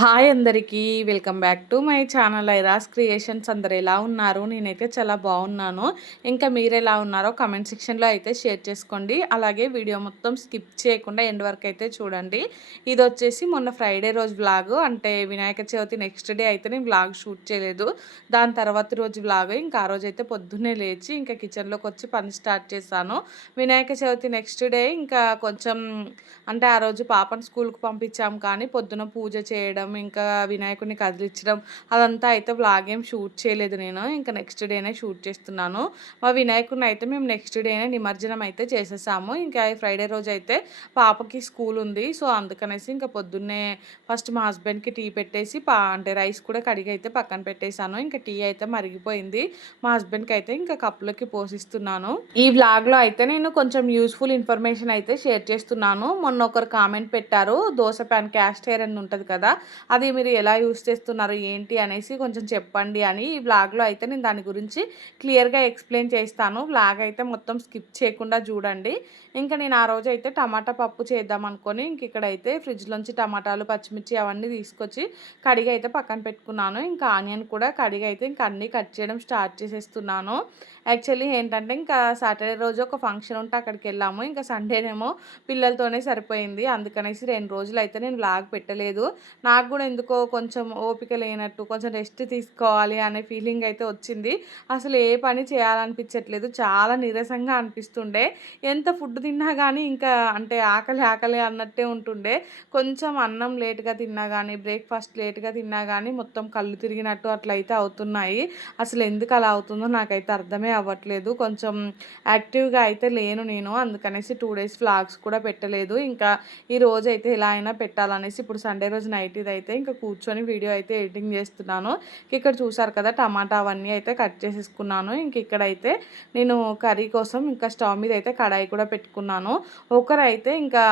Hi అందరికీ welcome back to my channel Airas creations. అందరు ఎలా ఉన్నారు? నేనైతే చాలా బాగున్నాను. ఇంకా మీరు ఎలా ఉన్నారో కమెంట్ సెక్షన్లో అయితే షేర్ చేసుకోండి. అలాగే వీడియో మొత్తం స్కిప్ చేయకుండా ఎండ్ వరకు అయితే చూడండి. ఇది వచ్చేసి మొన్న ఫ్రైడే రోజు వ్లాగ్. అంటే వినాయక చవితి నెక్స్ట్ డే అయితే నేను వ్లాగ్ షూట్ చేయలేదు. దాని తర్వాత రోజు వ్లాగ్. ఇంకా ఆ రోజు అయితే పొద్దున్నే లేచి ఇంకా కిచెన్లోకి వచ్చి పని స్టార్ట్ చేశాను. వినాయక చవితి నెక్స్ట్ డే ఇంకా కొంచెం అంటే ఆ రోజు పాపను స్కూల్కి పంపించాం కానీ పొద్దున పూజ చేయడం ఇంకా వినాయకుడిని కదిలించడం అదంతా అయితే వ్లాగ్ ఏం షూట్ చేయలేదు నేను. ఇంకా నెక్స్ట్ డేనే షూట్ చేస్తున్నాను. మా వినాయకుడిని అయితే మేము నెక్స్ట్ డేనే నిమజ్జనం అయితే చేసేసాము. ఇంకా ఫ్రైడే రోజు అయితే పాపకి స్కూల్ ఉంది. సో అందుకనేసి ఇంకా పొద్దున్నే ఫస్ట్ మా హస్బెండ్కి టీ పెట్టేసి పా అంటే రైస్ కూడా కడిగి అయితే పక్కన పెట్టేశాను. ఇంకా టీ అయితే మరిగిపోయింది. మా హస్బెండ్కి అయితే ఇంకా కప్పులకి పోషిస్తున్నాను ఈ వ్లాగ్లో అయితే నేను కొంచెం యూస్ఫుల్ ఇన్ఫర్మేషన్ అయితే షేర్ చేస్తున్నాను. మొన్న ఒకరు కామెంట్ పెట్టారు దోశ ప్యాన్ క్యాస్ట్ హెయిర్ అని ఉంటుంది కదా అది మీరు ఎలా యూస్ చేస్తున్నారు ఏంటి అనేసి కొంచెం చెప్పండి అని ఈ వ్లాగ్లో అయితే నేను దాని గురించి క్లియర్గా ఎక్స్ప్లెయిన్ చేస్తాను. వ్లాగ్ అయితే మొత్తం స్కిప్ చేయకుండా చూడండి. ఇంకా నేను ఆ రోజు అయితే టమాటా పప్పు చేద్దాం అనుకొని ఇంక ఇక్కడైతే ఫ్రిడ్జ్లోంచి టమాటాలు పచ్చిమిర్చి అవన్నీ తీసుకొచ్చి కడిగి అయితే పక్కన పెట్టుకున్నాను. ఇంకా ఆనియన్ కూడా కడిగి అయితే ఇంకా అన్నీ కట్ చేయడం స్టార్ట్ చేసేస్తున్నాను. యాక్చువల్లీ ఏంటంటే ఇంకా సాటర్డే రోజు ఒక ఫంక్షన్ ఉంటే అక్కడికి వెళ్ళాము. ఇంకా సండేనేమో పిల్లలతోనే సరిపోయింది. అందుకనేసి రెండు రోజులు అయితే నేను వ్లాగ్ పెట్టలేదు. నాకు కూడా ఎందుకో కొంచెం ఓపిక లేనట్టు కొంచెం రెస్ట్ తీసుకోవాలి అనే ఫీలింగ్ అయితే వచ్చింది. అసలు ఏ పని చేయాలనిపించట్లేదు. చాలా నీరసంగా అనిపిస్తుండే. ఎంత ఫుడ్ తిన్నా కానీ ఇంకా అంటే ఆకలి ఆకలి అన్నట్టే ఉంటుండే. కొంచెం అన్నం లేట్గా తిన్నా కానీ బ్రేక్ఫాస్ట్ లేట్గా తిన్నా కానీ మొత్తం కళ్ళు తిరిగినట్టు అట్లయితే అవుతున్నాయి. అసలు ఎందుకు అలా అవుతుందో నాకైతే అర్థమే అవ్వట్లేదు. కొంచెం యాక్టివ్గా అయితే లేను నేను. అందుకనేసి టూ డేస్ ఫ్లాగ్స్ కూడా పెట్టలేదు. ఇంకా ఈ రోజు అయితే ఎలా అయినా పెట్టాలనేసి ఇప్పుడు సండే రోజు నైట్ ఇది అయితే ఇంకా కూర్చొని వీడియో అయితే ఎడిటింగ్ చేస్తున్నాను. ఇక్కడ చూసారు కదా టమాటా అవన్నీ అయితే కట్ చేసేసుకున్నాను. ఇంక ఇక్కడైతే నేను కర్రీ కోసం ఇంకా స్టవ్ మీద అయితే కడాయి కూడా పెట్టుకున్నాను. పెట్టుకున్నాను. ఒకరు అయితే ఇంకా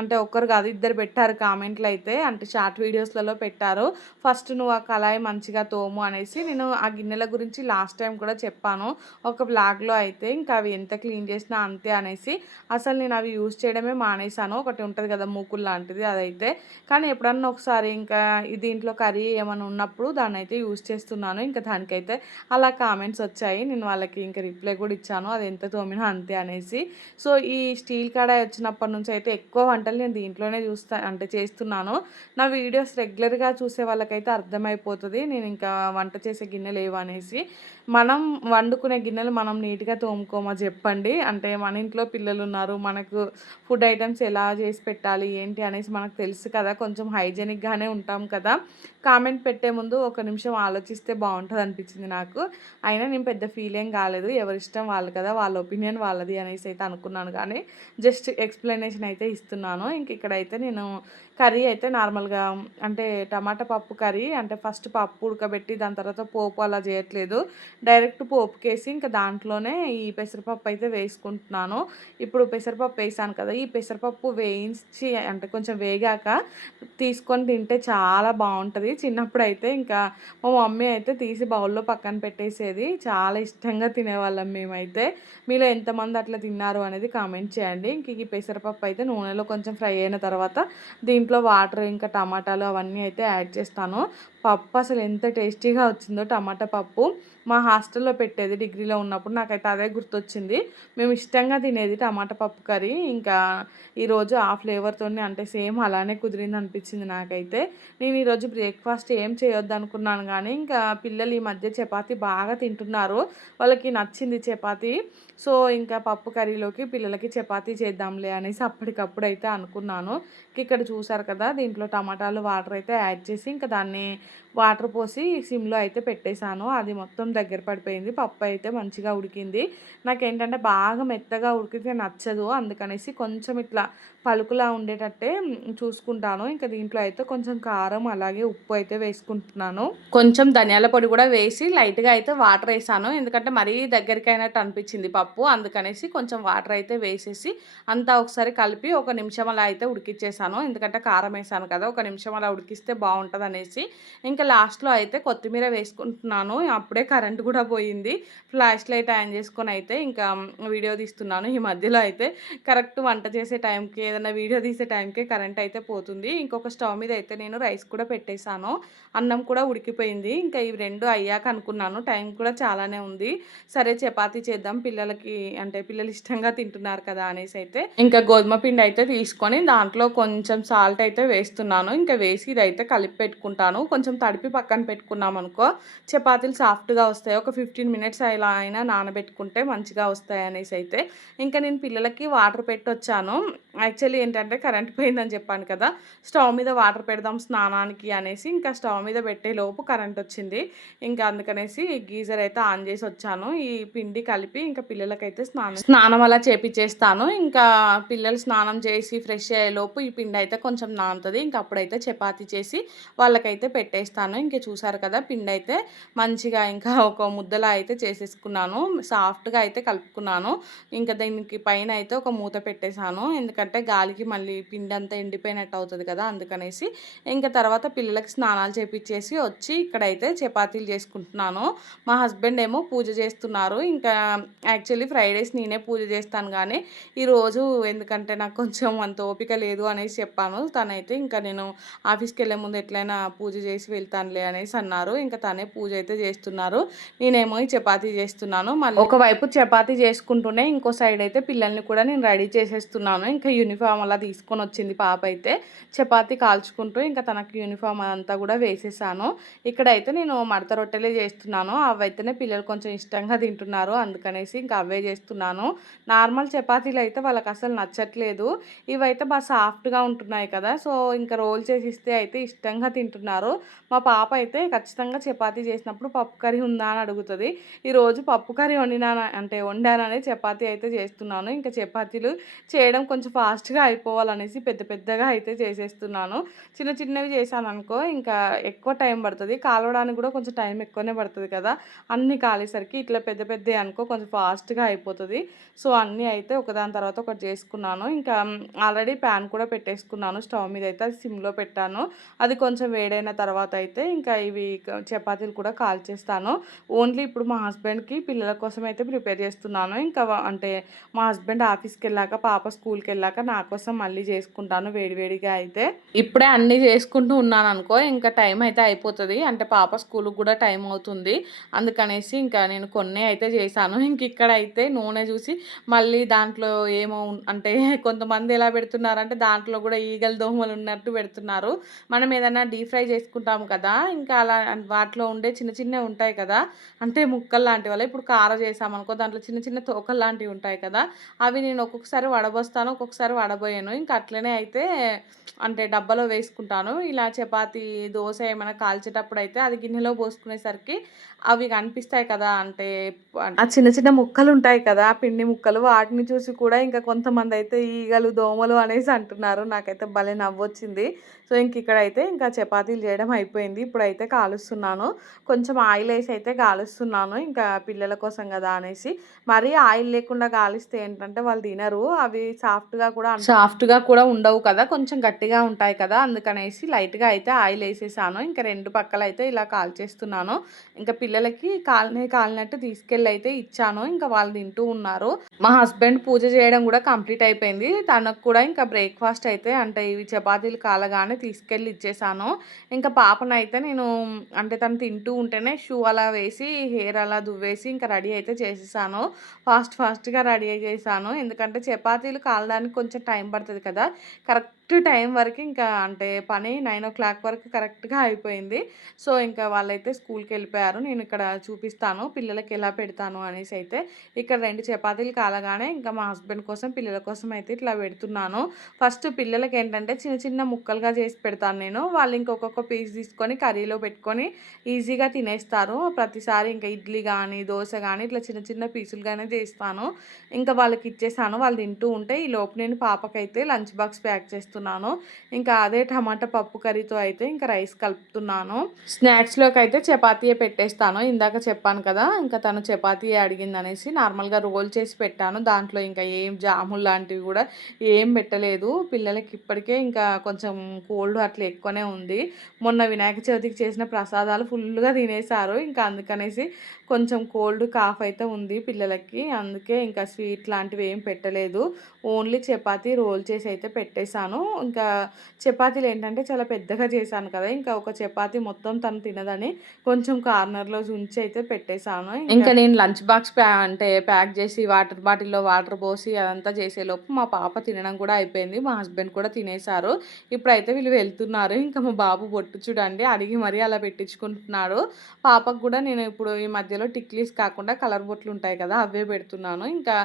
అంటే ఒక్కరు కాదు ఇద్దరు పెట్టారు కామెంట్లు అయితే అంటే షార్ట్ వీడియోస్లలో పెట్టారు. ఫస్ట్ నువ్వు ఆ కళాయి మంచిగా తోము అనేసి నేను ఆ గిన్నెల గురించి లాస్ట్ టైం కూడా చెప్పాను. ఒక బ్లాగ్లో అయితే ఇంకా అవి ఎంత క్లీన్ చేసినా అంతే అనేసి అసలు నేను అవి యూజ్ చేయడమే మానేశాను. ఒకటి ఉంటుంది కదా మూకులు లాంటిది అదైతే. కానీ ఎప్పుడన్నా ఒకసారి ఇంకా దీంట్లో కర్రీ ఏమైనా ఉన్నప్పుడు దాన్ని అయితే యూజ్ చేస్తున్నాను. ఇంకా దానికైతే అలా కామెంట్స్ వచ్చాయి. నేను వాళ్ళకి ఇంకా రిప్లై కూడా ఇచ్చాను. అది ఎంత తోమినా అంతే అనేసి. సో ఈ స్టీల్ కడాయి వచ్చినప్పటి నుంచి అయితే ఎక్కువ వంటలు నేను దీంట్లోనే చూస్తా అంటే చేస్తున్నాను. నా వీడియోస్ రెగ్యులర్గా చూసే వాళ్ళకైతే అర్థమైపోతుంది. నేను ఇంకా వంట చేసే గిన్నెలు ఏవనేసి అనేసి. మనం వండుకునే గిన్నెలు మనం నీట్గా తోముకోమా చెప్పండి. అంటే మన ఇంట్లో పిల్లలు ఉన్నారు మనకు ఫుడ్ ఐటమ్స్ ఎలా చేసి పెట్టాలి ఏంటి అనేసి మనకు తెలుసు కదా కొంచెం హైజెనిక్గానే ఉంటాం కదా. కామెంట్ పెట్టే ముందు ఒక నిమిషం ఆలోచిస్తే బాగుంటుంది అనిపించింది నాకు. అయినా నేను పెద్ద ఫీల్ ఏం కాలేదు. ఎవరి ఇష్టం వాళ్ళు కదా వాళ్ళ ఒపీనియన్ వాళ్ళది అనేసి అయితే అనుకున్నాను. కానీ జస్ట్ ఎక్స్ప్లెనేషన్ అయితే ఇస్తున్నాను. ఇంక ఇక్కడైతే నేను కర్రీ అయితే నార్మల్గా అంటే టమాటా పప్పు కర్రీ అంటే ఫస్ట్ పప్పు ఉడకబెట్టి దాని తర్వాత పోపు అలా చేయట్లేదు. డైరెక్ట్ పోపుకేసి ఇంకా దాంట్లోనే ఈ పెసరపప్పు అయితే వేసుకుంటున్నాను. ఇప్పుడు పెసరపప్పు వేసాను కదా ఈ పెసరపప్పు వేయించి అంటే కొంచెం వేగాక తీసుకొని తింటే చాలా బాగుంటుంది. చిన్నప్పుడు అయితే ఇంకా మా మమ్మీ అయితే తీసి బౌల్లో పక్కన పెట్టేసేది. చాలా ఇష్టంగా తినేవాళ్ళం మేమైతే. మీలో ఎంతమంది అట్లా తిన్నారు అనేది కామెంట్ చేయండి. ఇంక ఈ పెసరపప్పు అయితే నూనెలో కొంచెం ఫ్రై అయిన తర్వాత దీంట్లో వాటర్ ఇంకా టమాటాలు అవన్నీ అయితే యాడ్ చేస్తాను. పప్పు అసలు ఎంత టేస్టీగా వచ్చిందో టమాటా పప్పు. మా హాస్టల్లో పెట్టేది డిగ్రీలో ఉన్నప్పుడు నాకైతే అదే గుర్తొచ్చింది. మేము ఇష్టంగా తినేది టమాటా పప్పు కర్రీ. ఇంకా ఈరోజు ఆ ఫ్లేవర్తోనే అంటే సేమ్ అలానే కుదిరింది అనిపించింది నాకైతే. నేను ఈరోజు బ్రేక్ఫాస్ట్ ఏం చేయొద్దు అనుకున్నాను కానీ ఇంకా పిల్లలు ఈ మధ్య చపాతి బాగా తింటున్నారు. వాళ్ళకి నచ్చింది చపాతి. సో ఇంకా పప్పు కర్రీలోకి పిల్లలకి చపాతి చేద్దాంలే అనేసి అప్పటికప్పుడు అయితే అనుకున్నాను. ఇక్కడ చూసారు కదా దీంట్లో టమాటాలు వాటర్ అయితే యాడ్ చేసి ఇంకా దాన్ని వాటర్ పోసి సిమ్లో అయితే పెట్టేశాను. అది మొత్తం దగ్గర పడిపోయింది. పప్పు అయితే మంచిగా ఉడికింది. నాకేంటంటే బాగా మెత్తగా ఉడికితే నచ్చదు. అందుకనేసి కొంచెం ఇట్లా పలుకులా ఉండేటట్టే చూసుకుంటాను. ఇంకా దీంట్లో అయితే కొంచెం కారం అలాగే ఉప్పు అయితే వేసుకుంటున్నాను. కొంచెం ధనియాల పొడి కూడా వేసి లైట్గా అయితే వాటర్ వేసాను. ఎందుకంటే మరీ దగ్గరికి అయినట్టు అనిపించింది పప్పు. అందుకనేసి కొంచెం వాటర్ అయితే వేసేసి అంతా ఒకసారి కలిపి ఒక నిమిషం అలా అయితే ఉడికిచ్చేసాను. ఎందుకంటే కారం వేసాను కదా ఒక నిమిషం అలా ఉడికిస్తే బాగుంటుంది అనేసి ఇంకా లాస్ట్లో అయితే కొత్తిమీర వేసుకుంటున్నాను. అప్పుడే కరెంట్ కరెంట్ కూడా పోయింది. ఫ్లాష్ లైట్ ఆన్ చేసుకొని అయితే ఇంకా వీడియో తీస్తున్నాను. ఈ మధ్యలో అయితే కరెక్ట్ వంట చేసే టైంకి ఏదైనా వీడియో తీసే టైంకి కరెంట్ అయితే పోతుంది. ఇంకొక స్టవ్ మీద అయితే నేను రైస్ కూడా పెట్టేశాను. అన్నం కూడా ఉడికిపోయింది. ఇంకా ఇవి రెండు అయ్యాక అనుకున్నాను. టైం కూడా చాలానే ఉంది. సరే చపాతీ చేద్దాం. పిల్లలకి అంటే పిల్లలు ఇష్టంగా తింటున్నారు కదా అనేసి అయితే ఇంకా గోధుమ పిండి అయితే తీసుకొని దాంట్లో కొంచెం సాల్ట్ అయితే వేస్తున్నాను. ఇంకా వేసి ఇదైతే కలిపి పెట్టుకుంటాను. కొంచెం తడిపి పక్కన పెట్టుకున్నాం అనుకో చపాతీలు సాఫ్ట్గా వస్తాయి. ఒక ఫిఫ్టీన్ మినిట్స్ ఇలా అయినా నానబెట్టుకుంటే మంచిగా వస్తాయి అనేసి అయితే. ఇంకా నేను పిల్లలకి వాటర్ పెట్టొచ్చాను. యాక్చువల్లీ ఏంటంటే కరెంట్ పోయిందని చెప్పాను కదా. స్టవ్ మీద వాటర్ పెడదాం స్నానానికి అనేసి ఇంకా స్టవ్ మీద పెట్టే లోపు కరెంట్ వచ్చింది. ఇంకా అందుకనేసి గీజర్ అయితే ఆన్ చేసి వచ్చాను. ఈ పిండి కలిపి ఇంకా పిల్లలకైతే స్నానం స్నానం అలా చేపించేస్తాను ఇంకా పిల్లలు స్నానం చేసి ఫ్రెష్ అయ్యే లోపు ఈ పిండి అయితే కొంచెం నానుతుంది. ఇంకా అప్పుడైతే చపాతి చేసి వాళ్ళకైతే పెట్టేస్తాను. ఇంకా చూసారు కదా పిండి అయితే మంచిగా ఇంకా ఒక ముద్దలా అయితే చేసేసుకున్నాను. సాఫ్ట్గా అయితే కలుపుకున్నాను. ఇంకా దీనికి పైన అయితే ఒక మూత పెట్టేశాను. ఎందుకంటే గాలికి మళ్ళీ పిండి అంతా ఎండిపోయినట్టు అవుతుంది కదా అందుకనేసి. ఇంకా తర్వాత పిల్లలకి స్నానాలు చేపించేసి వచ్చి ఇక్కడైతే చపాతీలు చేసుకుంటున్నాను. మా హస్బెండ్ ఏమో పూజ చేస్తున్నారు. ఇంకా యాక్చువల్లీ ఫ్రైడేస్ నేనే పూజ చేస్తాను కానీ ఈరోజు ఎందుకంటే నాకు కొంచెం అంత ఓపిక లేదు అనేసి చెప్పాను. తనైతే ఇంకా నేను ఆఫీస్కి వెళ్ళే ముందు ఎట్లయినా పూజ చేసి వెళ్తానులే అనేసి అన్నారు. ఇంకా తనే పూజ అయితే చేస్తున్నారు. నేనేమో ఈ చపాతీ చేస్తున్నాను మళ్ళీ ఒకవైపు చపాతీ చేసుకుంటూనే ఇంకో సైడ్ అయితే పిల్లల్ని కూడా నేను రెడీ చేసేస్తున్నాను. ఇంకా యూనిఫామ్ అలా తీసుకొని వచ్చింది పాప అయితే. చపాతీ కాల్చుకుంటూ ఇంకా తనకి యూనిఫామ్ అంతా కూడా వేసేసాను. ఇక్కడైతే నేను మడత రొట్టెలే చేస్తున్నాను. అవైతేనే పిల్లలు కొంచెం ఇష్టంగా తింటున్నారు. అందుకనేసి ఇంకా అవే చేస్తున్నాను. నార్మల్ చపాతీలు అయితే వాళ్ళకి అసలు నచ్చట్లేదు. ఇవైతే బాగా సాఫ్ట్గా ఉంటున్నాయి కదా. సో ఇంకా రోల్ చేసి ఇస్తే అయితే ఇష్టంగా తింటున్నారు. మా పాప అయితే ఖచ్చితంగా చపాతీ చేసినప్పుడు పప్పు కర్రీ ఉంది అని అడుగుతుంది. ఈరోజు పప్పు కర్రీ వండినా అంటే వండాననే చపాతీ అయితే చేస్తున్నాను. ఇంకా చపాతీలు చేయడం కొంచెం ఫాస్ట్గా అయిపోవాలనేసి పెద్ద పెద్దగా అయితే చేసేస్తున్నాను. చిన్న చిన్నవి చేశాను అనుకో ఇంకా ఎక్కువ టైం పడుతుంది. కాలవడానికి కూడా కొంచెం టైం ఎక్కువనే పడుతుంది కదా. అన్నీ కాలేసరికి ఇట్లా పెద్ద పెద్ద అనుకో కొంచెం ఫాస్ట్గా అయిపోతుంది. సో అన్నీ అయితే ఒకదాని తర్వాత ఒకటి చేసుకున్నాను. ఇంకా ఆల్రెడీ ప్యాన్ కూడా పెట్టేసుకున్నాను. స్టవ్ మీద అయితే అది సిమ్లో పెట్టాను. అది కొంచెం వేడైన తర్వాత అయితే ఇంకా ఇవి చపాతీలు కూడా కాల్చేస్తాను. ఓన్లీ ఇప్పుడు మా హస్బెండ్కి పిల్లల కోసం అయితే ప్రిపేర్ చేస్తున్నాను. ఇంకా అంటే మా హస్బెండ్ ఆఫీస్కి వెళ్ళాక పాప స్కూల్కి వెళ్ళాక నా కోసం మళ్ళీ చేసుకుంటాను వేడివేడిగా అయితే. ఇప్పుడే అన్నీ చేసుకుంటూ ఉన్నాను అనుకో ఇంకా టైం అయితే అయిపోతుంది. అంటే పాప స్కూల్కి కూడా టైం అవుతుంది. అందుకనేసి ఇంకా నేను కొన్ని అయితే చేశాను. ఇంక ఇక్కడ అయితే నూనె చూసి మళ్ళీ దాంట్లో ఏమో అంటే కొంతమంది ఎలా పెడుతున్నారంటే దాంట్లో కూడా ఈగలు దోమలు ఉన్నట్టు పెడుతున్నారు. మనం ఏదైనా డీప్ ఫ్రై చేసుకుంటాం కదా ఇంకా అలా వాటిలో ఉండే చిన్న చిన్నవి ఉంటాయి కదా అంటే ముక్కలు లాంటి వల్ల ఇప్పుడు కార చేసామనుకో దాంట్లో చిన్న చిన్న తోకలు లాంటివి ఉంటాయి కదా? అవి నేను ఒక్కొక్కసారి వడబోస్తాను ఒక్కొక్కసారి వడబోయాను. ఇంకా అట్లనే అయితే అంటే డబ్బాలో వేసుకుంటాను. ఇలా చపాతి దోశ ఏమైనా కాల్చేటప్పుడు అయితే అది గిన్నెలో పోసుకునేసరికి అవి కనిపిస్తాయి కదా అంటే ఆ చిన్న చిన్న ముక్కలు ఉంటాయి కదా పిండి ముక్కలు వాటిని చూసి కూడా ఇంకా కొంతమంది అయితే ఈగలు దోమలు అనేసి అంటున్నారు. నాకైతే భలే నవ్వొచ్చింది. సో ఇంక ఇక్కడైతే ఇంకా చపాతీలు చేయడం అయిపోయింది. ఇప్పుడైతే కాలుస్తున్నాను. కొంచెం ఆయిల్ వేసి అయితే కాలుస్తున్నాను. ఇంకా పిల్లల కోసం కదా అనేసి. మరీ ఆయిల్ లేకుండా కాలిస్తే ఏంటంటే వాళ్ళు తినరు. అవి సాఫ్ట్గా కూడా సాఫ్ట్గా కూడా ఉండవు కదా. కొంచెం గట్టిగా ఉంటాయి కదా. అందుకనేసి లైట్గా అయితే ఆయిల్ వేసేసాను. ఇంకా రెండు పక్కల అయితే ఇలా కాల్చేస్తున్నాను. ఇంకా పిల్లలకి కాలనే కాలినట్టు తీసుకెళ్ళి అయితే ఇచ్చాను. ఇంకా వాళ్ళు తింటూ ఉన్నారు. మా హస్బెండ్ పూజ చేయడం కూడా కంప్లీట్ అయిపోయింది. తనకు కూడా ఇంకా బ్రేక్ఫాస్ట్ అయితే అంటే ఇవి చపాతీలు కాలగానే తీసుకెళ్ళి ఇచ్చేసాను. ఇంకా పాపనైతే నేను అంటే తను తింటూ ఉంటేనే షూ అలా వేసి హెయిర్ అలా దువ్వేసి ఇంకా రెడీ అయితే చేసేసాను. ఫాస్ట్ ఫాస్ట్గా రెడీ చేశాను ఎందుకంటే చపాతీలు కాలడానికి కొంచెం టైం పడుతుంది కదా. కరెక్ట్ టైం వరకు ఇంకా అంటే పని నైన్ ఓ క్లాక్ వరకు కరెక్ట్గా అయిపోయింది. సో ఇంకా వాళ్ళైతే స్కూల్కి వెళ్ళిపోయారు. నేను ఇక్కడ చూపిస్తాను. పిల్లలకి ఎలా పెడతాను అనేసి అయితే ఇక్కడ రెండు చపాతీలు కాలగానే ఇంకా మా హస్బెండ్ కోసం పిల్లల కోసం అయితే ఇట్లా పెడుతున్నాను. ఫస్ట్ పిల్లలకి ఏంటంటే చిన్న చిన్న ముక్కలుగా చేసి పెడతాను నేను. వాళ్ళు ఇంకొక పీస్ తీసుకొని కర్రీలో పెట్టుకొని ఈజీగా తినేస్తారు. ప్రతిసారి ఇంకా ఇడ్లీ కానీ దోశ కానీ ఇట్లా చిన్న చిన్న పీసులుగానే చేస్తాను. ఇంకా వాళ్ళకి ఇచ్చేసాను. వాళ్ళు తింటూ ఉంటే ఈ లోపు నేను పాపకైతే లంచ్ బాక్స్ ప్యాక్ చేస్తాను చేస్తున్నాను. ఇంకా అదే టమాటా పప్పు కర్రీతో అయితే ఇంకా రైస్ కలుపుతున్నాను. స్నాక్స్లోకి అయితే చపాతీయే పెట్టేస్తాను. ఇందాక చెప్పాను కదా ఇంకా తను చపాతీయే అడిగింది అనేసి నార్మల్గా రోల్ చేసి పెట్టాను. దాంట్లో ఇంకా ఏం జాములు లాంటివి కూడా ఏం పెట్టలేదు. పిల్లలకి ఇప్పటికే ఇంకా కొంచెం కోల్డ్ అట్లా ఎక్కువనే ఉంది. మొన్న వినాయక చవితికి చేసిన ప్రసాదాలు ఫుల్గా తినేశారు. ఇంకా అందుకనేసి కొంచెం కోల్డ్ కాఫ్ అయితే ఉంది పిల్లలకి. అందుకే ఇంకా స్వీట్ లాంటివి ఏం పెట్టలేదు. ఓన్లీ చపాతీ రోల్ చేసి అయితే పెట్టేశాను. ఇంకా చపాతీలు ఏంటంటే చాలా పెద్దగా చేశాను కదా. ఇంకా ఒక చపాతీ మొత్తం తను తినదని కొంచెం కార్నర్లో ఉంచి అయితే పెట్టేశాను. ఇంకా నేను లంచ్ బాక్స్ అంటే ప్యాక్ చేసి వాటర్ బాటిల్లో వాటర్ పోసి అదంతా చేసేలోపు మా పాప తినడం కూడా అయిపోయింది. మా హస్బెండ్ కూడా తినేశారు. ఇప్పుడైతే వీళ్ళు వెళ్తున్నారు. ఇంకా మా బాబు బొట్టు చూడండి అడిగి మరీ అలా పెట్టించుకుంటున్నాడు. పాపకు కూడా నేను ఇప్పుడు ఈ మధ్యలో టిక్లీస్ కాకుండా కలర్ బొట్లు ఉంటాయి కదా అవే పెడుతున్నాను. ఇంకా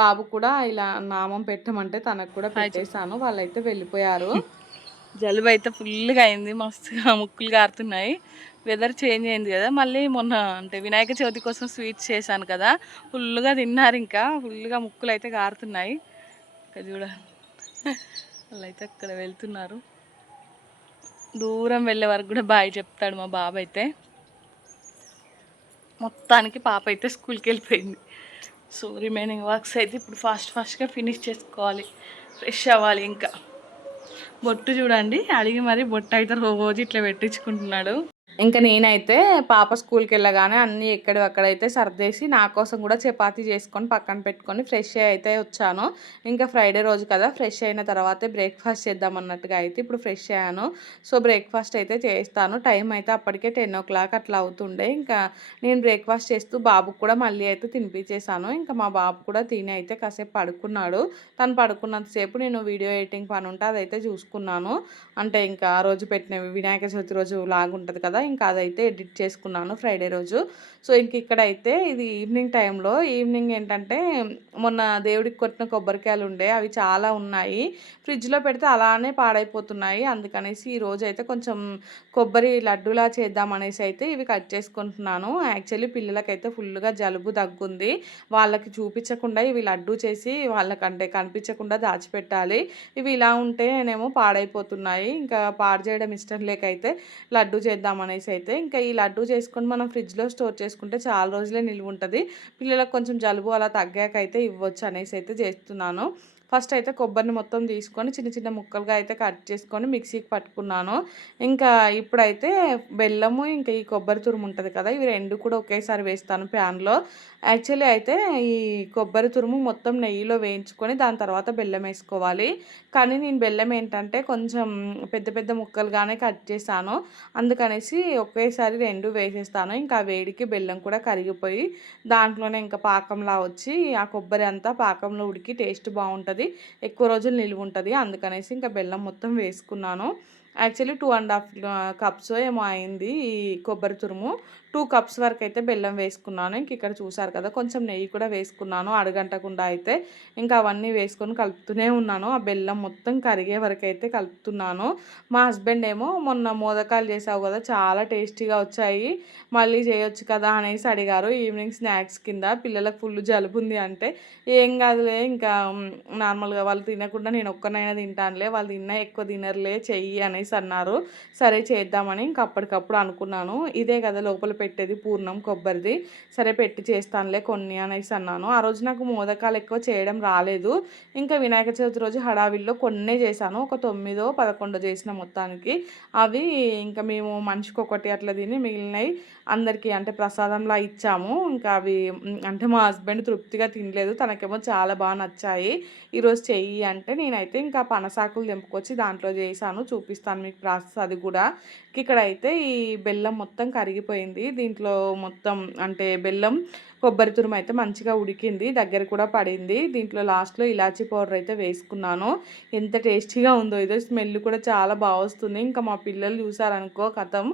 బాబు కూడా ఇలా నామం పెట్టమంటే తనకు కూడా పెట్టేశాను. వాళ్ళైతే వెళ్ళిపోయారు. జలుబు అయితే ఫుల్గా అయింది మస్తుగా ముక్కులు గారుతున్నాయి. వెదర్ చేంజ్ అయింది కదా మళ్ళీ మొన్న అంటే వినాయక చవితి కోసం స్వీట్స్ చేశాను కదా ఫుల్గా తిన్నారు ఇంకా ఫుల్గా ముక్కులు అయితే గారుతున్నాయి. ఇంకా చూడ వాళ్ళైతే అక్కడ వెళ్తున్నారు. దూరం వెళ్ళే వరకు కూడా బాయ్ చెప్తాడు మా బాబు అయితే. మొత్తానికి పాప అయితే స్కూల్కి వెళ్ళిపోయింది. సో రిమైనింగ్ వర్క్స్ అయితే ఇప్పుడు ఫాస్ట్ ఫాస్ట్గా ఫినిష్ చేసుకోవాలి ఫ్రెష్ అవ్వాలి ఇంకా. బొట్టు చూడండి. అడిగి మరి బొట్టు అయితే రోజు ఇట్లా పెట్టించుకుంటున్నాడు. ఇంకా నేనైతే పాప స్కూల్కి వెళ్ళగానే అన్నీ ఎక్కడి అక్కడైతే సర్దేసి నా కోసం కూడా చపాతీ చేసుకొని పక్కన పెట్టుకొని ఫ్రెష్ అయితే వచ్చాను. ఇంకా ఫ్రైడే రోజు కదా ఫ్రెష్ అయిన తర్వాతే బ్రేక్ఫాస్ట్ చేద్దాం అన్నట్టుగా అయితే ఇప్పుడు ఫ్రెష్ అయ్యాను. సో బ్రేక్ఫాస్ట్ అయితే చేస్తాను. టైం అయితే అప్పటికే టెన్ ఓ క్లాక్ అట్లా అవుతుండే. ఇంకా నేను బ్రేక్ఫాస్ట్ చేస్తూ బాబుకు కూడా మళ్ళీ అయితే తినిపించేశాను ఇంకా మా బాబు కూడా తిని అయితే కాసేపు పడుకున్నాడు. తను పడుకున్నంతసేపు నేను వీడియో ఎడిటింగ్ పని ఉంటే అదైతే చూసుకున్నాను. అంటే ఇంకా ఆ రోజు పెట్టిన వినాయక చవితి రోజు లాగుంటుంది కదా ఇంకా అదైతే ఎడిట్ చేసుకున్నాను ఫ్రైడే రోజు. సో ఇంక ఇక్కడైతే ఇది ఈవినింగ్ టైంలో ఈవినింగ్ ఏంటంటే మొన్న దేవుడికి కొట్టిన కొబ్బరికాయలు ఉండే అవి చాలా ఉన్నాయి. ఫ్రిడ్జ్లో పెడితే అలానే పాడైపోతున్నాయి. అందుకనేసి ఈ రోజు అయితే కొంచెం కొబ్బరి లడ్డూలా చేద్దామనేసి అయితే ఇవి కట్ చేసుకుంటున్నాను. యాక్చువల్లీ పిల్లలకైతే ఫుల్గా జలుబు దగ్గుంది. వాళ్ళకి చూపించకుండా ఇవి లడ్డు చేసి వాళ్ళకంటే కనిపించకుండా దాచిపెట్టాలి. ఇవి ఇలా ఉంటేనేమో పాడైపోతున్నాయి. ఇంకా పాడు చేయడం ఇష్టం లేకైతే లడ్డు చేద్దామనేసి అయితే ఇంకా ఈ లడ్డు చేసుకొని మనం ఫ్రిడ్జ్లో స్టోర్ చేసుకుంటే చాలా రోజులే నిల్వ ఉంటుంది పిల్లలకు కొంచెం జలుబు అలా తగ్గాక అయితే ఇవ్వచ్చు అనేసి అయితే చేస్తున్నాను. ఫస్ట్ అయితే కొబ్బరిని మొత్తం తీసుకొని చిన్న చిన్న ముక్కలుగా అయితే కట్ చేసుకొని మిక్సీకి పట్టుకున్నాను. ఇంకా ఇప్పుడైతే బెల్లము ఇంకా ఈ కొబ్బరి తురుము ఉంటుంది కదా ఇవి రెండు కూడా ఒకేసారి వేస్తాను ప్యాన్లో. యాక్చువల్లీ అయితే ఈ కొబ్బరి తురుము మొత్తం నెయ్యిలో వేయించుకొని దాని తర్వాత బెల్లం వేసుకోవాలి. కానీ నేను బెల్లం ఏంటంటే కొంచెం పెద్ద పెద్ద ముక్కలుగానే కట్ చేస్తాను అందుకనేసి ఒకేసారి రెండు వేసేస్తాను. ఇంకా వేడికి బెల్లం కూడా కరిగిపోయి దాంట్లోనే ఇంకా పాకంలా వచ్చి ఆ కొబ్బరి అంతా పాకంలో ఉడికి టేస్ట్ బాగుంటుంది. ఎక్కువ రోజులు నిలువ ఉంటుంది. అందుకనేసి ఇంకా బెల్లం మొత్తం వేసుకున్నాను. Actually two and half cups ఏమో అయింది ఈ కొబ్బరి తురుము. టూ కప్స్ వరకు అయితే బెల్లం వేసుకున్నాను. ఇంక ఇక్కడ చూసారు కదా కొంచెం నెయ్యి కూడా వేసుకున్నాను. అడగంటకుండా అయితే ఇంకా అవన్నీ వేసుకొని కలుపుతూనే ఉన్నాను. ఆ బెల్లం మొత్తం కరిగే వరకు అయితే కలుపుతున్నాను. మా హస్బెండ్ ఏమో మొన్న మోదకాలు చేసావు కదా చాలా టేస్టీగా వచ్చాయి మళ్ళీ చేయొచ్చు కదా అనేసి అడిగారు. ఈవినింగ్ స్నాక్స్ కింద పిల్లలకు ఫుల్ జలుబు ఉంది అంటే ఏం కాదులే ఇంకా నార్మల్గా వాళ్ళు తినకుండా నేను ఒక్కనైనా తింటానులే వాళ్ళు తిన్నా ఎక్కువ తినరులే చెయ్యి అనేసి అన్నారు. సరే చేద్దామని ఇంక అప్పటికప్పుడు అనుకున్నాను. ఇదే కదా లోపల పెట్టేది పూర్ణం కొబ్బరిది. సరే పెట్టి చేస్తానులే కొన్ని అనేసి అన్నాను. ఆ రోజు నాకు మోదకాలు ఎక్కువ చేయడం రాలేదు. ఇంకా వినాయక చవితి రోజు హడావిల్లో కొన్నే చేశాను. ఒక తొమ్మిదో పదకొండో చేసిన మొత్తానికి. అవి ఇంకా మేము మనిషికి ఒకటి అట్లా తిని మిగిలినవి అందరికీ అంటే ప్రసాదంలా ఇచ్చాము. ఇంకా అవి అంటే మా హస్బెండ్ తృప్తిగా తినలేదు. తనకేమో చాలా బాగా నచ్చాయి. ఈరోజు చెయ్యి అంటే నేనైతే ఇంకా పనసాకులు తెంపుకొచ్చి దాంట్లో చేశాను. చూపిస్తాను మీకు ప్రాసెస్ అది కూడా. ఇక్కడైతే ఈ బెల్లం మొత్తం కరిగిపోయింది. దీంట్లో మొత్తం అంటే బెల్లం కొబ్బరి తురుము అయితే మంచిగా ఉడికింది దగ్గర కూడా పడింది. దీంట్లో లాస్ట్లో ఇలాచీ పౌడర్ అయితే వేసుకున్నాను. ఎంత టేస్టీగా ఉందో ఇదో స్మెల్ కూడా చాలా బాగా వస్తుంది. ఇంకా మా పిల్లలు చూసారనుకో కథం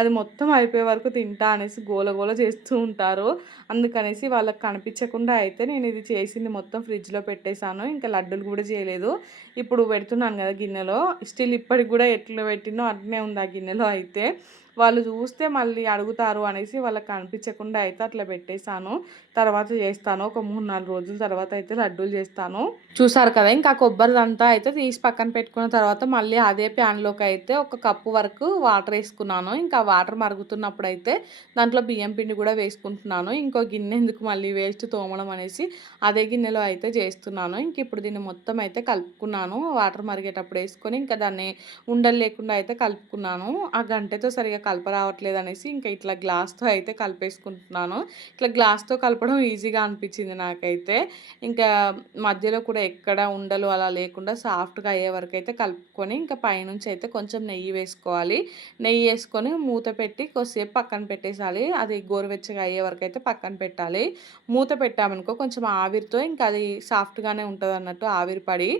అది మొత్తం అయిపోయే వరకు తింటా అనేసి గోల గోల చేస్తూ ఉంటారు. అందుకనేసి వాళ్ళకి కనిపించకుండా అయితే నేను ఇది చేసింది మొత్తం ఫ్రిడ్జ్లో పెట్టేశాను. ఇంకా లడ్డూలు కూడా చేయలేదు. ఇప్పుడు పెడుతున్నాను కదా గిన్నెలో. స్టిల్ ఇప్పటికి కూడా ఎట్లా పెట్టినో అట్నే ఉంది ఆ గిన్నెలో అయితే. వాళ్ళు చూస్తే మళ్ళీ అడుగుతారు అనేసి వాళ్ళకి కనిపించకుండా అయితే అట్లా పెట్టేశాను. తర్వాత చేస్తాను. ఒక మూడు నాలుగు రోజుల తర్వాత అయితే లడ్డూలు చేస్తాను. చూసారు కదా ఇంకా కొబ్బరిదంతా అయితే తీసి పక్కన పెట్టుకున్న తర్వాత మళ్ళీ అదే ప్యాన్లోకి అయితే ఒక కప్పు వరకు వాటర్ వేసుకున్నాను. ఇంకా వాటర్ మరుగుతున్నప్పుడు అయితే దాంట్లో బియ్యం పిండి కూడా వేసుకుంటున్నాను. ఇంకో గిన్నె ఎందుకు మళ్ళీ వేస్ట్ తోమడం అనేసి అదే గిన్నెలో అయితే చేస్తున్నాను. ఇంక ఇప్పుడు దీన్ని మొత్తం అయితే కలుపుకున్నాను. వాటర్ మరిగేటప్పుడు వేసుకొని ఇంకా దాన్ని ఉండలు లేకుండా అయితే కలుపుకున్నాను. ఆ గంటతో సరిగా కలప రావట్లేదు అనేసి ఇంకా ఇట్లా గ్లాస్తో అయితే కలిపేసుకుంటున్నాను. ఇట్లా గ్లాస్తో కలపడం ఈజీగా అనిపించింది నాకైతే. ఇంకా మధ్యలో కూడా ఎక్కడ ఉండలు అలా లేకుండా సాఫ్ట్గా అయ్యే వరకు అయితే కలుపుకొని ఇంకా పైనుంచి అయితే కొంచెం నెయ్యి వేసుకోవాలి. నెయ్యి వేసుకొని మూత పెట్టి కొద్దిసేపు పక్కన పెట్టేసాలి. అది గోరువెచ్చగా అయ్యే వరకు అయితే పక్కన పెట్టాలి. మూత పెట్టామనుకో కొంచెం ఆవిరితో ఇంకా అది సాఫ్ట్గానే ఉంటుంది అన్నట్టు ఆవిరి పడి.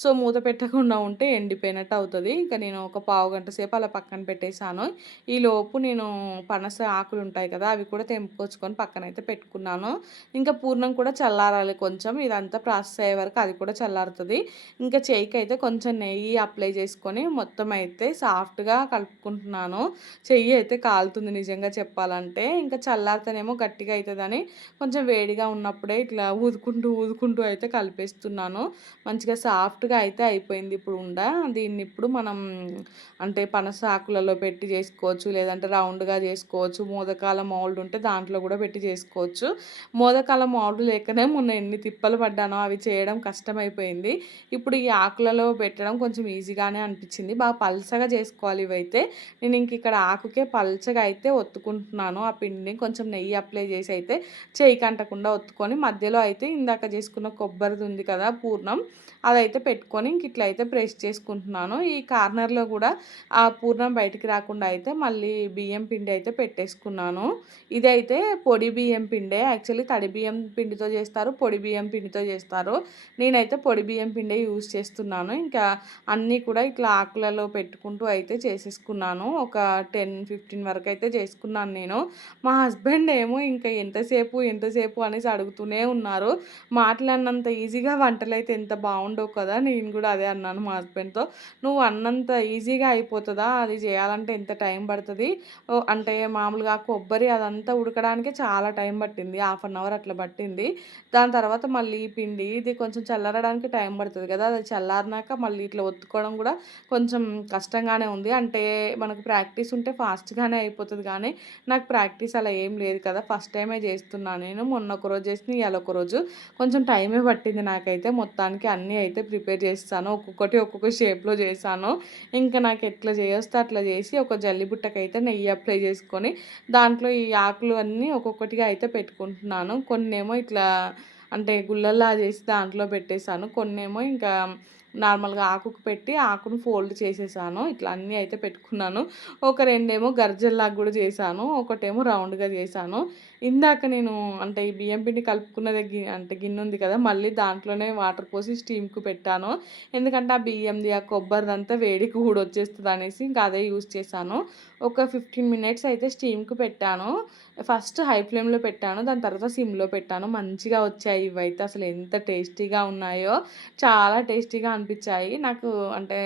సో మూత పెట్టకుండా ఉంటే ఎండిపోయినట్టు అవుతుంది. ఇంకా నేను ఒక పావు గంట సేపు అలా పక్కన పెట్టేశాను. ఈలోపు నేను పనస ఆకులు ఉంటాయి కదా అవి కూడా తెంపుకొచ్చుకొని పక్కన అయితే పెట్టుకున్నాను. ఇంకా పూర్ణం కూడా చల్లారాలి కొంచెం. ఇదంతా ప్రాసెస్ అయ్యే వరకు అది కూడా చల్లారుతుంది. ఇంకా చేయికి అయితే కొంచెం నెయ్యి అప్లై చేసుకొని మొత్తం అయితే సాఫ్ట్గా కలుపుకుంటున్నాను. చెయ్యి అయితే కాలుతుంది నిజంగా చెప్పాలంటే. ఇంకా చల్లారితేనేమో గట్టిగా అవుతుందని కొంచెం వేడిగా ఉన్నప్పుడే ఇట్లా ఊదుకుంటూ ఊదుకుంటూ అయితే కలిపేస్తున్నాను. మంచిగా సాఫ్ట్గా అయితే అయిపోయింది ఇప్పుడు ఉండ. దీన్ని ఇప్పుడు మనం అంటే పనస ఆకులలో పెట్టి చేసుకోవచ్చు. లేదంటే రౌండ్గా చేసుకోవచ్చు మోదకాల మౌల్డ్ ఉంటే దాంట్లో కూడా పెట్టి చేసుకోవచ్చు. మోదకాల మౌల్డ్ లేకనే మొన్న ఎన్ని తిప్పలు పడ్డానో అవి చేయడం కష్టమైపోయింది. ఇప్పుడు ఈ ఆకులలో పెట్టడం కొంచెం ఈజీగానే అనిపించింది. బాగా పల్చగా చేసుకోవాలి ఇవైతే. నేను ఇంక ఇక్కడ ఆకుకే పల్చగా అయితే ఒత్తుకుంటున్నాను. ఆ పిండిని కొంచెం నెయ్యి అప్లై చేసి అయితే చేయి కంటకుండా ఒత్తుకొని మధ్యలో అయితే ఇందాక చేసుకున్న కొబ్బరిది ఉంది కదా పూర్ణం అదైతే పెట్టుకొని ఇంక ఇట్లా అయితే ప్రెస్ చేసుకుంటున్నాను. ఈ కార్నర్లో కూడా ఆ పూర్ణం బయటికి రాకుండా అయితే మళ్ళీ బియ్యం పిండి అయితే పెట్టేసుకున్నాను. ఇదైతే పొడి బియ్యం పిండే. యాక్చువల్లీ తడి బియ్యం పిండితో చేస్తారు పొడి బియ్యం పిండితో చేస్తారు. నేనైతే పొడి బియ్యం పిండే యూజ్ చేస్తున్నాను. ఇంకా అన్నీ కూడా ఇట్లా ఆకులలో పెట్టుకుంటూ అయితే చేసేసుకున్నాను. ఒక టెన్ ఫిఫ్టీన్ వరకు అయితే చేసుకున్నాను నేను. మా హస్బెండ్ ఏమో ఇంకా ఎంతసేపు ఎంతసేపు అనేసి అడుగుతూనే ఉన్నారు. మాట్లాడినంత ఈజీగా వంటలు అయితే ఎంత బాగుండవు కదా నేను కూడా అదే అన్నాను మా హస్బెండ్తో. నువ్వు అన్నంత ఈజీగా అయిపోతుందా? అది చేయాలంటే ఎంత టైం పడుతుంది? పడుతుంది. అంటే మామూలుగా కొబ్బరి అదంతా ఉడకడానికి చాలా టైం పట్టింది. హాఫ్ అన్ అవర్ అట్లా పట్టింది. దాని తర్వాత మళ్ళీ పిండి ఇది కొంచెం చల్లరడానికి టైం పడుతుంది కదా. అది చల్లారినాక మళ్ళీ ఇట్లా ఒత్తుకోవడం కూడా కొంచెం కష్టంగానే ఉంది. అంటే మనకు ప్రాక్టీస్ ఉంటే ఫాస్ట్గానే అయిపోతుంది కానీ నాకు ప్రాక్టీస్ అలా ఏం లేదు కదా. ఫస్ట్ టైమే చేస్తున్నాను నేను. మొన్న ఒక రోజు చేసిన ఇవాళ ఒక రోజు. కొంచెం టైమే పట్టింది నాకైతే. మొత్తానికి అన్నీ అయితే ప్రిపేర్ చేస్తాను. ఒక్కొక్కటి ఒక్కొక్క షేప్లో చేశాను ఇంకా నాకు ఎట్లా చేయొస్తే అట్లా చేసి ఒక అయితే నెయ్యి అప్లై చేసుకొని దాంట్లో ఈ ఆకులు అన్నీ ఒక్కొక్కటిగా అయితే పెట్టుకుంటున్నాను. కొన్నేమో ఇట్లా అంటే గుల్లల్లా చేసి దాంట్లో పెట్టేశాను. కొన్నేమో ఇంకా నార్మల్గా ఆకుకు పెట్టి ఆకును ఫోల్డ్ చేసేసాను. ఇట్లా అన్నీ అయితే పెట్టుకున్నాను. ఒక రెండేమో గర్జల్లాగా కూడా చేశాను. ఒకటేమో రౌండ్గా చేశాను. ఇందాక నేను అంటే ఈ బియ్యం పిండి కలుపుకున్నది గి అంటే గిన్నె ఉంది కదా మళ్ళీ దాంట్లోనే వాటర్ పోసి స్టీమ్కు పెట్టాను. ఎందుకంటే ఆ బియ్యంది ఆ కొబ్బరిదంతా వేడికి కూడా వచ్చేస్తుంది అనేసి ఇంకా అదే యూజ్ చేశాను. ఒక ఫిఫ్టీన్ మినిట్స్ అయితే స్టీమ్కి పెట్టాను. ఫస్ట్ హై ఫ్లేమ్లో పెట్టాను దాని తర్వాత సిమ్లో పెట్టాను. మంచిగా వచ్చాయి ఇవైతే. అసలు ఎంత టేస్టీగా ఉన్నాయో చాలా టేస్టీగా అనిపించాయి. నాకు అంటే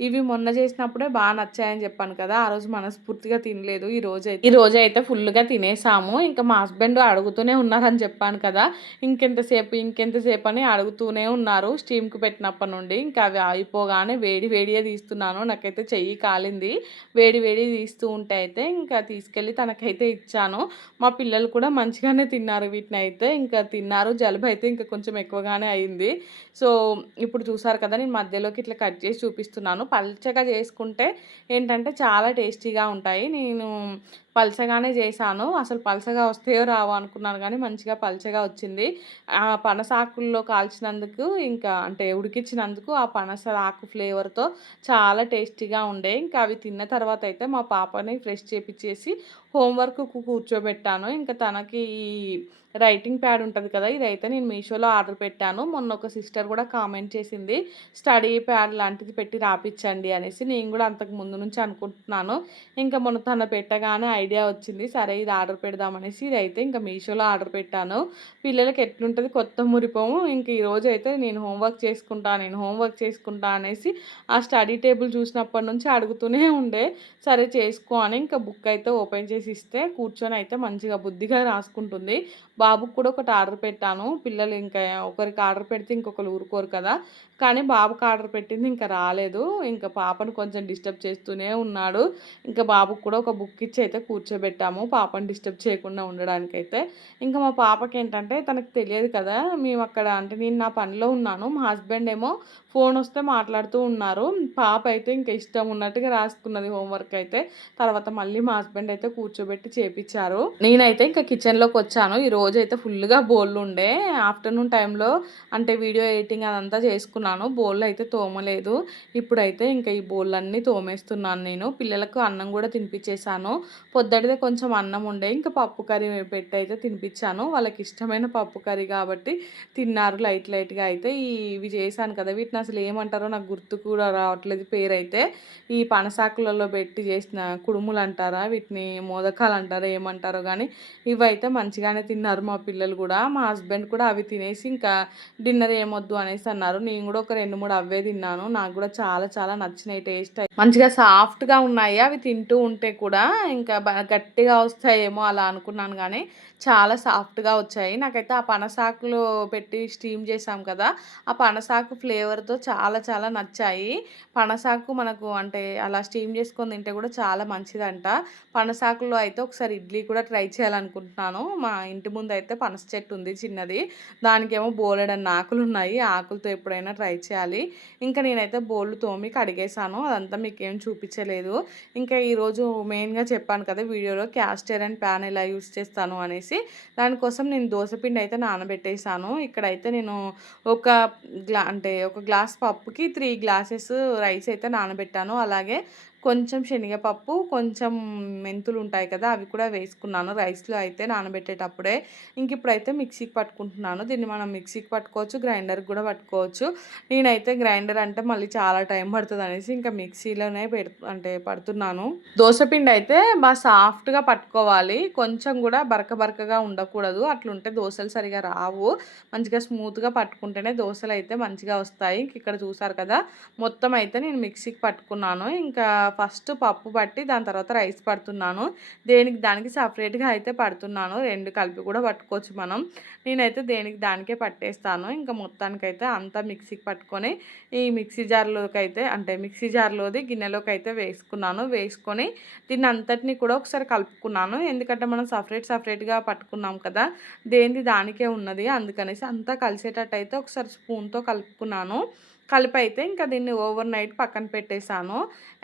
ఇవి మొన్న చేసినప్పుడే బాగా నచ్చాయని చెప్పాను కదా ఆ రోజు మనస్ఫూర్తిగా తినలేదు ఈ రోజు అయితే ఈ రోజు అయితే ఫుల్గా తినేసాము ఇంకా మా హస్బెండ్ అడుగుతూనే ఉన్నారని చెప్పాను కదా ఇంకెంతసేపు ఇంకెంతసేపు అని అడుగుతూనే ఉన్నారు స్టీమ్కి పెట్టినప్పటి నుండి ఇంకా అవి అయిపోగానే వేడి వేడిగా తీస్తున్నాను నాకైతే చెయ్యి కాలింది వేడి వేడి తీస్తూ ఉంటే అయితే ఇంకా తీసుకెళ్ళి తనకైతే ఇచ్చాను మా పిల్లలు కూడా మంచిగానే తిన్నారు వీటిని అయితే ఇంకా తిన్నారు జలుబు అయితే ఇంకా కొంచెం ఎక్కువగానే అయింది సో ఇప్పుడు చూసారు కదా నేను మధ్యలోకి ఇట్లా కట్ చేసి చూపిస్తున్నాను పల్చగా చేసుకుంటే ఏంటంటే చాలా టేస్టీగా ఉంటాయి. నేను పల్చగానే చేశాను. అసలు పల్చగా వస్తాయో రావో అనుకున్నాను కానీ మంచిగా పల్చగా వచ్చింది. ఆ పనస ఆకుల్లో కాల్చినందుకు ఇంకా అంటే ఉడికించినందుకు ఆ పనస ఆకు ఫ్లేవర్తో చాలా టేస్టీగా ఉండే. ఇంకా అవి తిన్న తర్వాత అయితే మా పాపని ఫ్రెష్ చేపించేసి హోంవర్క్ కూర్చోబెట్టాను. ఇంకా తనకి ఈ రైటింగ్ ప్యాడ్ ఉంటుంది కదా ఇదైతే నేను మీషోలో ఆర్డర్ పెట్టాను. మొన్న ఒక సిస్టర్ కూడా కామెంట్ చేసింది స్టడీ ప్యాడ్ లాంటిది పెట్టి రాపించండి అనేసి. నేను కూడా అంతకు ముందు నుంచి అనుకుంటున్నాను. ఇంకా మొన్న తను పెట్టగానే ఐడియా ఐడియా వచ్చింది సరే ఇది ఆర్డర్ పెడదామనేసి ఇదైతే ఇంకా మీషోలో ఆర్డర్ పెట్టాను. పిల్లలకి ఎట్లుంటుంది కొత్త మురిపోము. ఇంక ఈరోజు అయితే నేను హోంవర్క్ చేసుకుంటా నేను హోంవర్క్ చేసుకుంటా అనేసి ఆ స్టడీ టేబుల్ చూసినప్పటి నుంచి అడుగుతూనే ఉండే సరే చేసుకో అని. ఇంకా బుక్ అయితే ఓపెన్ చేసి ఇస్తే కూర్చొని అయితే మంచిగా బుద్ధిగా రాసుకుంటుంది. బాబుకి కూడా ఒకటి ఆర్డర్ పెట్టాను. పిల్లలు ఇంకా ఒకరికి ఆర్డర్ పెడితే ఇంకొకరు ఊరుకోరు కదా. కానీ బాబుకి ఆర్డర్ పెట్టింది ఇంకా రాలేదు. ఇంకా పాపను కొంచెం డిస్టర్బ్ చేస్తూనే ఉన్నాడు. ఇంకా బాబుకి కూడా ఒక బుక్ ఇచ్చి అయితే కూర్చోబెట్టాము. పాపను డిస్టర్బ్ చేయకుండా ఉండడానికైతే. ఇంకా మా పాపకి ఏంటంటే తనకు తెలియదు కదా మేము అక్కడ అంటే నేను నా పనిలో ఉన్నాను. మా హస్బెండ్ ఏమో ఫోన్ వస్తే మాట్లాడుతూ ఉన్నారు. పాప అయితే ఇంకా ఇష్టం ఉన్నట్టుగా రాసుకున్నది హోంవర్క్ అయితే. తర్వాత మళ్ళీ మా హస్బెండ్ అయితే కూర్చోబెట్టి చేపించారు నేనైతే ఇంకా కిచెన్లోకి వచ్చాను. ఈ రోజు అయితే ఫుల్గా బోళ్ళు ఉండే. ఆఫ్టర్నూన్ టైంలో అంటే వీడియో ఎడిటింగ్ అదంతా చేసుకున్నాను. బోళ్ళు అయితే తోమలేదు. ఇప్పుడైతే ఇంకా ఈ బోళ్ళన్నీ తోమేస్తున్నాను నేను. పిల్లలకు అన్నం కూడా తినిపించేశాను పొద్దుటిదే కొంచెం అన్నం ఉండే ఇంకా పప్పు కర్రీ పెట్టి అయితే తినిపించాను వాళ్ళకి ఇష్టమైన పప్పు కర్రీ కాబట్టి తిన్నారు లైట్ లైట్గా అయితే. ఇవి చేశాను కదా వీటిని అసలు ఏమంటారో నాకు గుర్తు కూడా రావట్లేదు పేరు అయితే ఈ పనసాకులలో పెట్టి చేసిన కుడుములు అంటారా వీటిని మోదకాలు అంటారా ఏమంటారో కానీ ఇవైతే మంచిగానే తిన్నారు మా పిల్లలు కూడా. మా హస్బెండ్ కూడా అవి తినేసి ఇంకా డిన్నర్ ఏమొద్దు అనేసి అన్నారు. నేను కూడా ఒక రెండు మూడు అవే తిన్నాను. నాకు కూడా చాలా చాలా నచ్చినాయి టేస్ట్ మంచిగా సాఫ్ట్గా ఉన్నాయి. అవి తింటూ ఉంటే కూడా ఇంకా గట్టిగా వస్తాయేమో అలా అనుకున్నాను కానీ చాలా సాఫ్ట్గా వచ్చాయి. నాకైతే ఆ పనసాకులో పెట్టి స్టీమ్ చేసాం కదా! ఆ పనసాకు ఫ్లేవర్తో చాలా చాలా నచ్చాయి. పనసాకు మనకు అంటే అలా స్టీమ్ చేసుకొని తింటే కూడా చాలా మంచిదంట. పనసాకులో అయితే ఒకసారి ఇడ్లీ కూడా ట్రై చేయాలనుకుంటున్నాను. మా ఇంటి ముందు అయితే పనస చెట్టు ఉంది చిన్నది. దానికేమో బోలెడన్ని ఆకులు ఉన్నాయి. ఆకులతో ఎప్పుడైనా ట్రై చేయాలి. ఇంకా నేనైతే బోళ్ళు తోమి కడిగేసాను అదంతా మీకు ఏం చూపించలేదు. ఇంకా ఈరోజు మెయిన్గా చెప్పాను కదా! వీడియోలో క్యాస్టర్ అండ్ ప్యాన్ ఎలా యూస్ చేస్తాను అనేసి. దానికోసం నేను దోశపిండి అయితే నానబెట్టేసాను. ఇక్కడైతే నేను ఒక గ్లా అంటే ఒక గ్లాస్ పప్పుకి త్రీ గ్లాసెస్ రైస్ అయితే నానబెట్టాను. అలాగే కొంచెం శనగపప్పు కొంచెం మెంతులు ఉంటాయి కదా అవి కూడా వేసుకున్నాను. రైస్లో అయితే నానబెట్టేటప్పుడే ఇంక ఇప్పుడైతే మిక్సీకి పట్టుకుంటున్నాను. దీన్ని మనం మిక్సీకి పట్టుకోవచ్చు గ్రైండర్కి కూడా పట్టుకోవచ్చు. నేనైతే గ్రైండర్ అంటే మళ్ళీ చాలా టైం పడుతుంది అనేసి ఇంకా మిక్సీలోనే పెడు అంటే పడుతున్నాను. దోశపిండి అయితే బాగా సాఫ్ట్గా పట్టుకోవాలి. కొంచెం కూడా బరక బరకగా ఉండకూడదు. అట్లుంటే దోశలు సరిగా రావు. మంచిగా స్మూత్గా పట్టుకుంటేనే దోశలు అయితే మంచిగా వస్తాయి. ఇంక ఇక్కడ చూసారు కదా మొత్తం అయితే నేను మిక్సీకి పట్టుకున్నాను. ఇంకా ఫస్ట్ పప్పు పట్టి దాని తర్వాత రైస్ పడుతున్నాను. దేనికి దానికి సపరేట్గా అయితే పడుతున్నాను. రెండు కలిపి కూడా పట్టుకోవచ్చు మనం. నేనైతే దేనికి దానికే పట్టేస్తాను. ఇంకా మొత్తానికైతే అంతా మిక్సీకి పట్టుకొని ఈ మిక్సీ జార్లోకి అయితే అంటే మిక్సీ జార్లోది గిన్నెలోకి అయితే వేసుకున్నాను. వేసుకొని దీన్ని అంతటిని కూడా ఒకసారి కలుపుకున్నాను. ఎందుకంటే మనం సపరేట్ సపరేట్గా పట్టుకున్నాం కదా దేనిది దానికే ఉన్నది. అందుకనేసి అంతా కలిసేటట్టు అయితే ఒకసారి స్పూన్తో కలుపుకున్నాను. కలిపి అయితే ఇంకా దీన్ని ఓవర్ నైట్ పక్కన పెట్టేశాను.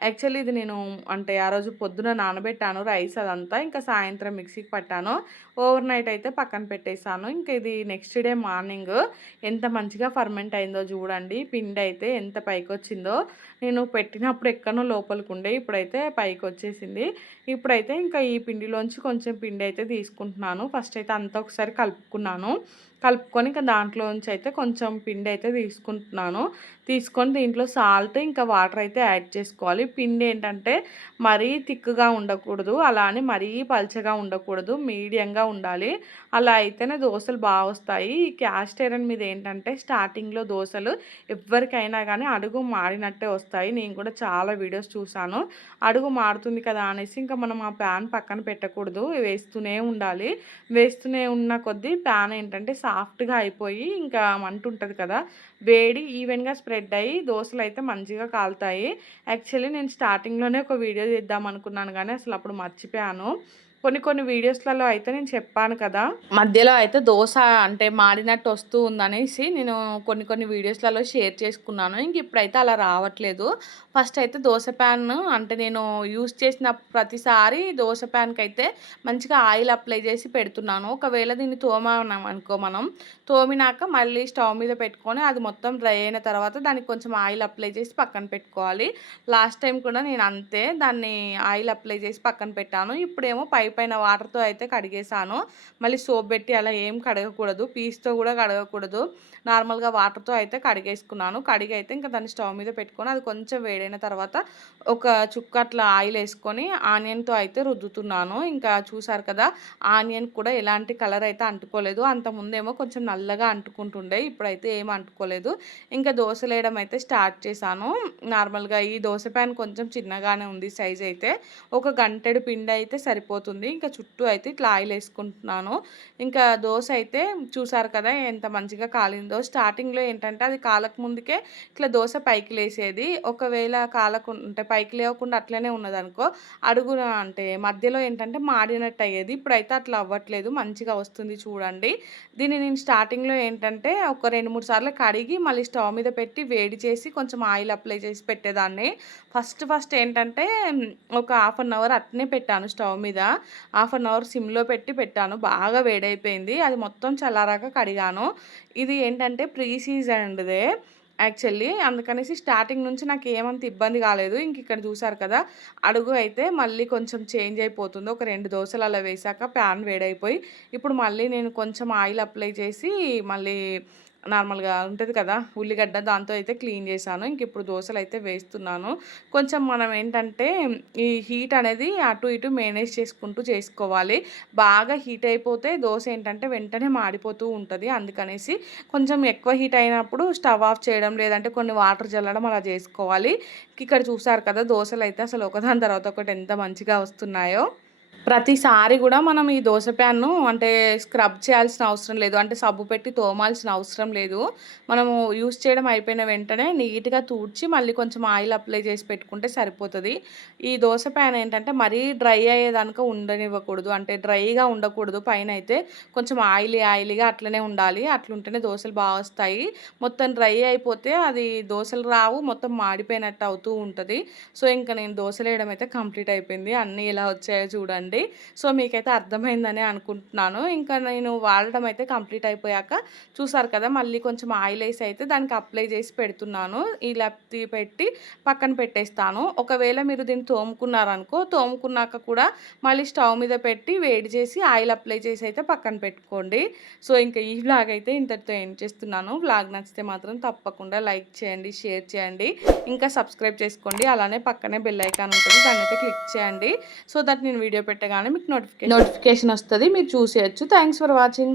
యాక్చువల్లీ ఇది నేను అంటే ఆ రోజు పొద్దున నానబెట్టాను రైస్ అదంతా ఇంకా సాయంత్రం మిక్సీకి పట్టాను. ఓవర్ నైట్ అయితే పక్కన పెట్టేశాను. ఇంకా ఇది నెక్స్ట్ డే మార్నింగ్ ఎంత మంచిగా ఫర్మెంట్ అయిందో చూడండి. పిండి అయితే ఎంత పైకి వచ్చిందో నేను పెట్టినప్పుడు ఎక్కడో లోపలికి ఉండే ఇప్పుడైతే పైకి వచ్చేసింది ఇప్పుడైతే ఇంకా ఈ పిండిలోంచి కొంచెం పిండి అయితే తీసుకుంటున్నాను. ఫస్ట్ అయితే అంతా ఒకసారి కలుపుకున్నాను. కలుపుకొని ఇంకా దాంట్లోంచి అయితే కొంచెం పిండి అయితే తీసుకుంటున్నాను. తీసుకొని దీంట్లో సాల్ట్ ఇంకా వాటర్ అయితే యాడ్ చేసుకోవాలి. పిండి ఏంటంటే మరీ థిక్గా ఉండకూడదు. అలా అని మరీ పల్చగా ఉండకూడదు. మీడియంగా ఉండాలి. అలా అయితేనే దోశలు బాగా వస్తాయి. ఈ క్యాస్ట్ ఐరన్ మీద ఏంటంటే స్టార్టింగ్లో దోశలు ఎవరికైనా కానీ అడుగు మాడినట్టే వస్తాయి. నేను కూడా చాలా వీడియోస్ చూశాను. అడుగు మారుతుంది కదా అనేసి ఇంకా మనం ఆ ప్యాన్ పక్కన పెట్టకూడదు. వేస్తూనే ఉండాలి. వేస్తూనే ఉన్న కొద్దీ ప్యాన్ ఏంటంటే సాఫ్ట్గా అయిపోయి ఇంకా మంట ఉంటుంది కదా. వేడి ఈవెన్గా స్ప్రెడ్ అయ్యి దోశలు అయితే మంచిగా కాలుతాయి. యాక్చువల్లీ నేను స్టార్టింగ్లోనే ఒక వీడియో చేద్దాం అనుకున్నాను కానీ అసలు అప్పుడు మర్చిపోయాను. కొన్ని కొన్ని వీడియోస్లలో అయితే నేను చెప్పాను కదా. మధ్యలో అయితే దోశ అంటే మాడినట్టు వస్తూ ఉందనేసి నేను కొన్ని కొన్ని వీడియోస్లలో షేర్ చేసుకున్నాను. ఇంక ఇప్పుడైతే అలా రావట్లేదు. ఫస్ట్ అయితే దోశ ప్యాన్ అంటే నేను యూస్ చేసిన ప్రతిసారి దోశ ప్యాన్కి అయితే మంచిగా ఆయిల్ అప్లై చేసి పెడుతున్నాను. ఒకవేళ దీన్ని తోమాం అనుకో మనం తోమినాక మళ్ళీ స్టవ్ మీద పెట్టుకొని అది మొత్తం డ్రై అయిన తర్వాత దానికి కొంచెం ఆయిల్ అప్లై చేసి పక్కన పెట్టుకోవాలి. లాస్ట్ టైం కూడా నేను అంతే దాన్ని ఆయిల్ అప్లై చేసి పక్కన పెట్టాను. ఇప్పుడేమో పై పైపైన వాటర్తో అయితే కడిగేసాను. మళ్ళీ సోప్ పెట్టి అలా ఏం కడగకూడదు. పీస్తో కూడా కడగకూడదు. నార్మల్గా వాటర్తో అయితే కడిగేసుకున్నాను. కడిగి అయితే ఇంకా దాన్ని స్టవ్ మీద పెట్టుకొని అది కొంచెం వేడైన తర్వాత ఒక చుక్క అట్లా ఆయిల్ వేసుకొని ఆనియన్తో అయితే రుద్దుతున్నాను. ఇంకా చూసారు కదా ఆనియన్ కూడా ఎలాంటి కలర్ అయితే అంటుకోలేదు. అంత ముందేమో కొంచెం నల్లగా అంటుకుంటుండే ఇప్పుడైతే ఏం అంటుకోలేదు. ఇంకా దోశలు వేయడం అయితే స్టార్ట్ చేశాను. నార్మల్గా ఈ దోశ ప్యాన్ కొంచెం చిన్నగానే ఉంది సైజ్ అయితే. ఒక గంటెడు పిండి అయితే సరిపోతుంది. ఇంకా చుట్టూ అయితే ఇట్లా ఆయిల్ వేసుకుంటున్నాను. ఇంకా దోశ అయితే చూసారు కదా ఎంత మంచిగా కాలిందో. స్టార్టింగ్లో ఏంటంటే అది కాలక ముందుకే ఇట్లా దోశ పైకి లేసేది. ఒకవేళ కాలకు అంటే పైకి లేవకుండా అట్లనే ఉన్నదనుకో అడుగున అంటే మధ్యలో ఏంటంటే మాడినట్టు అయ్యేది. ఇప్పుడైతే అట్లా అవ్వట్లేదు. మంచిగా వస్తుంది చూడండి. దీన్ని నేను స్టార్టింగ్లో ఏంటంటే ఒక రెండు మూడు సార్లు కడిగి మళ్ళీ స్టవ్ మీద పెట్టి వేడి చేసి కొంచెం ఆయిల్ అప్లై చేసి పెట్టేదాన్ని. ఫస్ట్ ఫస్ట్ ఏంటంటే ఒక హాఫ్ అన్ అవర్ అట్నే పెట్టాను స్టవ్ మీద. హాఫ్ అన్ అవర్ సిమ్లో పెట్టి పెట్టాను. బాగా వేడైపోయింది. అది మొత్తం చల్లారాక కడిగాను. ఇది ఏంటంటే ప్రీ సీజన్దే యాక్చువల్లీ. అందుకనేసి స్టార్టింగ్ నుంచి నాకు ఏమంత ఇబ్బంది కాలేదు. ఇంక ఇక్కడ చూసారు కదా అడుగు అయితే మళ్ళీ కొంచెం చేంజ్ అయిపోతుంది. ఒక రెండు దోశలు అలా వేసాక ప్యాన్ వేడైపోయి ఇప్పుడు మళ్ళీ నేను కొంచెం ఆయిల్ అప్లై చేసి మళ్ళీ నార్మల్గా ఉంటుంది కదా ఉల్లిగడ్డ దాంతో అయితే క్లీన్ చేశాను. ఇంక ఇప్పుడు దోశలు అయితే వేస్తున్నాను. కొంచెం మనం ఏంటంటే ఈ హీట్ అనేది అటు ఇటు మేనేజ్ చేసుకుంటూ చేసుకోవాలి. బాగా హీట్ అయిపోతే దోశ ఏంటంటే వెంటనే మాడిపోతూ ఉంటుంది. అందుకనేసి కొంచెం ఎక్కువ హీట్ అయినప్పుడు స్టవ్ ఆఫ్ చేయడం లేదంటే కొన్ని వాటర్ చల్లడం అలా చేసుకోవాలి. ఇక్కడ చూసారు కదా దోశలు అయితే అసలు ఒకదాని తర్వాత ఒకటి ఎంత మంచిగా వస్తున్నాయో. ప్రతిసారి కూడా మనం ఈ దోశ ప్యాన్ను అంటే స్క్రబ్ చేయాల్సిన అవసరం లేదు. అంటే సబ్బు పెట్టి తోమాల్సిన అవసరం లేదు. మనము యూస్ చేయడం అయిపోయిన వెంటనే నీట్గా తూడ్చి మళ్ళీ కొంచెం ఆయిల్ అప్లై చేసి పెట్టుకుంటే సరిపోతుంది. ఈ దోశ ప్యాన్ ఏంటంటే మరీ డ్రై అయ్యేదానిక ఉండనివ్వకూడదు. అంటే డ్రైగా ఉండకూడదు. పైన అయితే కొంచెం ఆయిలీ ఆయిలీగా అట్లనే ఉండాలి. అట్లుంటేనే దోశలు బాగా వస్తాయి. మొత్తం డ్రై అయిపోతే అది దోశలు రావు. మొత్తం మాడిపోయినట్టు అవుతూ ఉంటుంది. సో ఇంకా నేను దోశలు వేయడం అయితే కంప్లీట్ అయిపోయింది. అన్నీ ఎలా వచ్చాయో చూడండి. సో మీకైతే అర్థమైందని అనుకుంటున్నాను. ఇంకా నేను వాడడం అయితే కంప్లీట్ అయిపోయాక చూసారు కదా మళ్ళీ కొంచెం ఆయిల్ వేసి అయితే దానికి అప్లై చేసి పెడుతున్నాను. ఇలా తీ- పెట్టి పక్కన పెట్టేస్తాను. ఒకవేళ మీరు దీన్ని తోముకున్నారనుకో తోముకున్నాక కూడా మళ్ళీ స్టవ్ మీద పెట్టి వేడి చేసి ఆయిల్ అప్లై చేసి అయితే పక్కన పెట్టుకోండి. సో ఇంకా ఈ వ్లాగ్ అయితే ఇంతటితో ఏం చేస్తున్నాను. వ్లాగ్ నచ్చితే మాత్రం తప్పకుండా లైక్ చేయండి షేర్ చేయండి. ఇంకా సబ్స్క్రైబ్ చేసుకోండి. అలానే పక్కనే బెల్ ఐకాన్ ఉంటుంది. దాన్ని అయితే క్లిక్ చేయండి. సో దట్ నేను వీడియో పెట్టగానే మీకు నోటిఫికేషన్ నోటిఫికేషన్ వస్తుంది. మీరు చూసేయచ్చు. Thanks for watching